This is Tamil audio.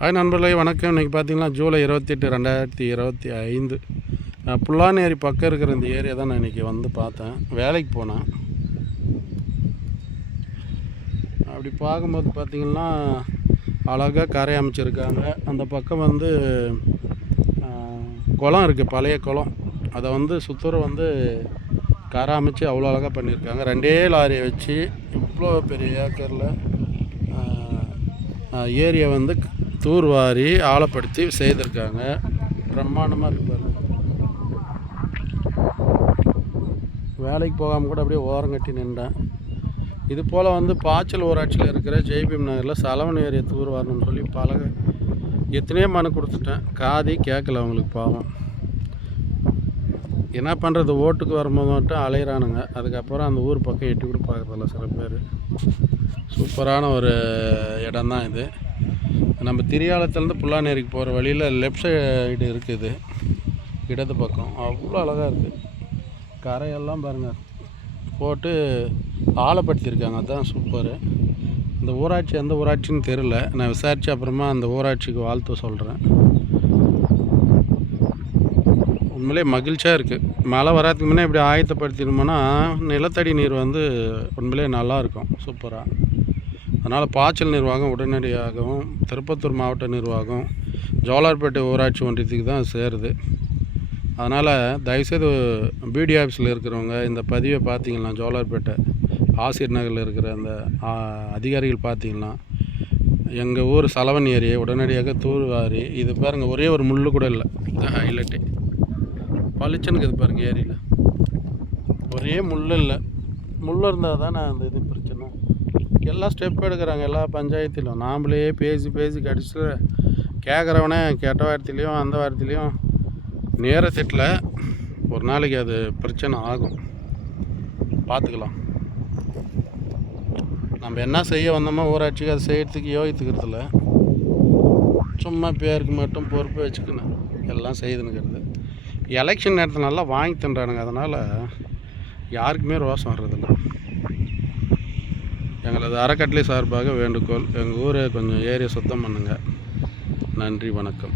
ஹாய் நண்பர்களே வணக்கம். இன்றைக்கி பார்த்தீங்கன்னா ஜூலை இருபத்தெட்டு ரெண்டாயிரத்தி இருபத்தி ஐந்து புல்லானேரி பக்கம் இருக்கிற இந்த ஏரியா தான் நான் இன்றைக்கி வந்து பார்த்தேன். வேலைக்கு போனேன். அப்படி பார்க்கும்போது பார்த்திங்கன்னா அழகாக கரை அமைச்சிருக்காங்க. அந்த பக்கம் வந்து குளம் இருக்குது பழைய குளம். அதை வந்து சுற்றுற வந்து கரை அமைச்சு அவ்வளோ அழகாக பண்ணியிருக்காங்க. ரெண்டே லாரியை வச்சு இவ்வளோ பெரிய ஏக்கரில் ஏரியை வந்து தூர்வாரி ஆழப்படுத்தி செய்திருக்காங்க. பிரம்மாண்டமாக இருக்கு பாருங்க. வேலைக்கு போகாமல் கூட அப்படியே ஓரம் கட்டி நின்றேன். இது போல் வந்து பாய்ச்சல் ஊராட்சியில் இருக்கிற ஜெய்பீம் நகரில் சலவன் ஏரியை தூர்வாரணும்னு சொல்லி பழக எத்தனையோ மனு கொடுத்துட்டேன். காதி கேட்கல அவங்களுக்கு பாவம். என்ன பண்ணுறது ஓட்டுக்கு வரும்போது மட்டும் அலையிறானுங்க. அதுக்கப்புறம் அந்த ஊர் பக்கம் எட்டி கூட பார்க்குறதில்ல சில பேர். சூப்பரான ஒரு இடம் தான் இது. நம்ம திரியாலத்துலேருந்து புல்லாநேரிக்கு போகிற வழியில் லெஃப்ட் சைடு இருக்குது. இடது பக்கம். அவ்வளோ அழகாக இருக்குது கரையெல்லாம் பாருங்கள் போட்டு ஆழப்படுத்தியிருக்காங்க. அதுதான் சூப்பரு இந்த ஊராட்சி எந்த ஊராட்சின்னு தெரில நான் விசாரித்து அப்புறமா அந்த ஊராட்சிக்கு வாழ்த்து சொல்கிறேன் உண்மையிலே மகிழ்ச்சியாக இருக்குது மழை வராதுக்கு முன்னே இப்படி ஆயத்தப்படுத்தினோம்னா நிலத்தடி நீர் வந்து உண்மையிலே நல்லா இருக்கும். சூப்பராக அதனால் பாய்ச்சல் நிர்வாகம் உடனடியாகவும் திருப்பத்தூர் மாவட்ட நிர்வாகம் ஜோலார்பேட்டை ஊராட்சி ஒன்றியத்துக்கு தான் சேருது. அதனால் தயவுசெய்து பிடி ஆஃபீஸில் இருக்கிறவங்க இந்த பதிவை பார்த்தீங்கன்னா ஜோலார்பேட்டை ஆசிரியர் நகரில் இருக்கிற அந்த அதிகாரிகள் பார்த்தீங்கன்னா எங்கள் ஊர் சலவன் ஏரியை உடனடியாக தூர்வாரி இது பாருங்கள் ஒரே ஒரு முள்ளு கூட இல்லை. இது ஹைலைட்டு. பளிச்சனுக்கு இது பாருங்கள் ஏரியில். ஒரே முள் இல்லை. முள் இருந்தால் தான் நான் அந்த இது பிரச்சனை. எல்லாம் ஸ்டெப் எடுக்கிறாங்க எல்லா பஞ்சாயத்திலும். நாம்ளே பேசி பேசி கடிச்சு கேட்குறவனே கெட்ட வார்த்தையிலையும் அந்த வார்த்தையிலையும் நேரத்திட்டில் ஒரு நாளைக்கு அது பிரச்சனை ஆகும். பார்த்துக்கலாம் நம்ம என்ன செய்ய வந்தோமோ ஊராட்சிக்கு அதை செய்யறதுக்கு யோகித்துக்கிறதில்ல சும்மா பேருக்கு மட்டும் பொறுப்பு வச்சுக்கணும் எல்லாம் செய்துனுக்கிறது எலெக்ஷன் நேரத்தில் நல்லா வாங்கி தின்றானுங்க. அதனால் யாருக்குமே ரோசம் வர்றதில்ல. எங்களது அறக்கட்டளை சார்பாக வேண்டுகோள் எங்கள் ஊரை கொஞ்சம் ஏரியை சுத்தம் பண்ணுங்கள் நன்றி வணக்கம்.